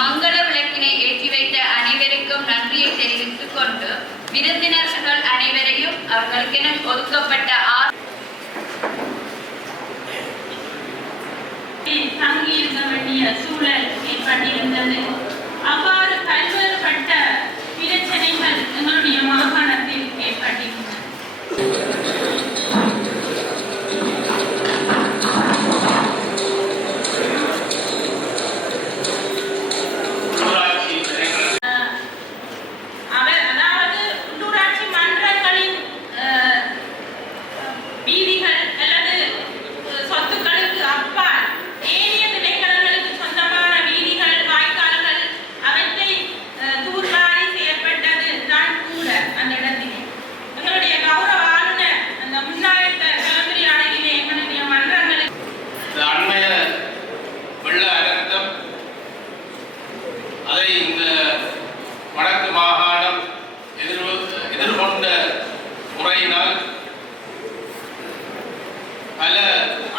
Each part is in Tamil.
மங்கள விளக்கினை ஏற்றி வைத்த அனைவருக்கும் நன்றியை தெரிவித்துக் கொண்டு விருந்தினர்கள் அனைவரையும் அவர்களுக்கென ஒதுக்கப்பட்ட தங்கியிருக்க வேண்டிய சூழல் ஏற்பட்டிருந்தது.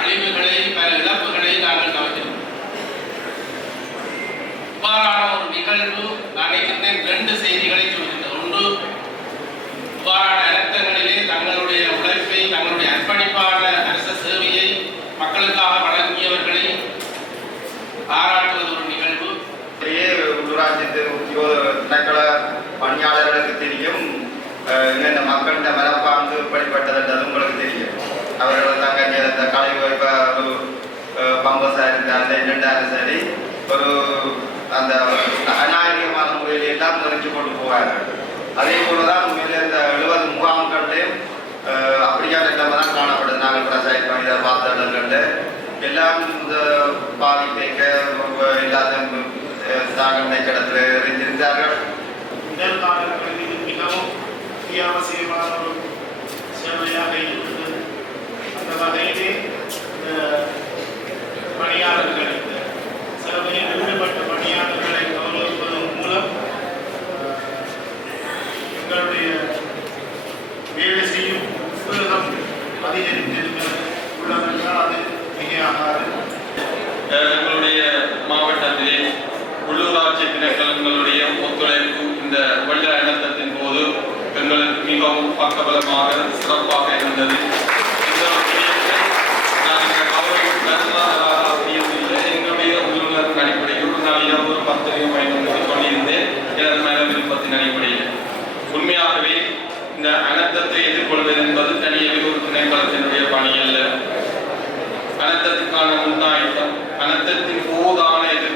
அழிவுகளை பல இழப்புகளை நாங்கள் கவனிக்கிறோம் இவ்வாறான ஒரு நிகழ்வு நான் நினைக்கின்றேன் ரெண்டு செய்திகளை சொல்கின்றேன் ஒன்று இவ்வாறான பம்பஸாக இருந்தாலும் என்னென்றாலும் சரி ஒரு அந்த அநாகரிகமான முறையில் எல்லாம் நிறைஞ்சு கொண்டு போவார்கள் அதே போல தான் உண்மையிலே இந்த எழுபது முகாம்கள்லையும் அஹ் அப்படியான நிலைமை தான் காணப்படுது. நாங்கள் பிரசாய் இதை பார்த்த இடங்கள்ல எல்லாம் இந்த பாதி தேக்க எல்லாத்தையும் தாங்கள் கிடத்துல எரிஞ்சிருந்தார்கள் முதல் காலங்களில் இது மிகவும் அத்தியாவசியமான ஒரு சேவையாக இருந்தது. அந்த வகையிலே எங்களுடைய மாவட்டத்திலே உள்ளூராட்சி திணைக்களங்களுடைய ஒத்துழைப்பு இந்த வெள்ள இனத்தத்தின் போது எங்களுக்கு மிகவும் பக்கபலமாக சிறப்பாக இருந்தது. இந்த விஷயத்தை எங்களுடைய உள்ளுணர் அடிப்படையில் ஒரு நாளில் ஒரு பத்திரிகை பயணம் சொல்லியிருந்தேன். எனது மேல விருப்பத்தின் அடிப்படையில். உண்மையாகவே இந்த அனர்த்தத்தை எதிர்கொள்வது என்பது தனியாக ஒரு திணைக்களத்தினுடைய பணி அல்ல. அனர்த்தத்துக்கான முன்னாயத்தம் அனர்த்தத்தின் போதான எதிர்கொள். எதிர்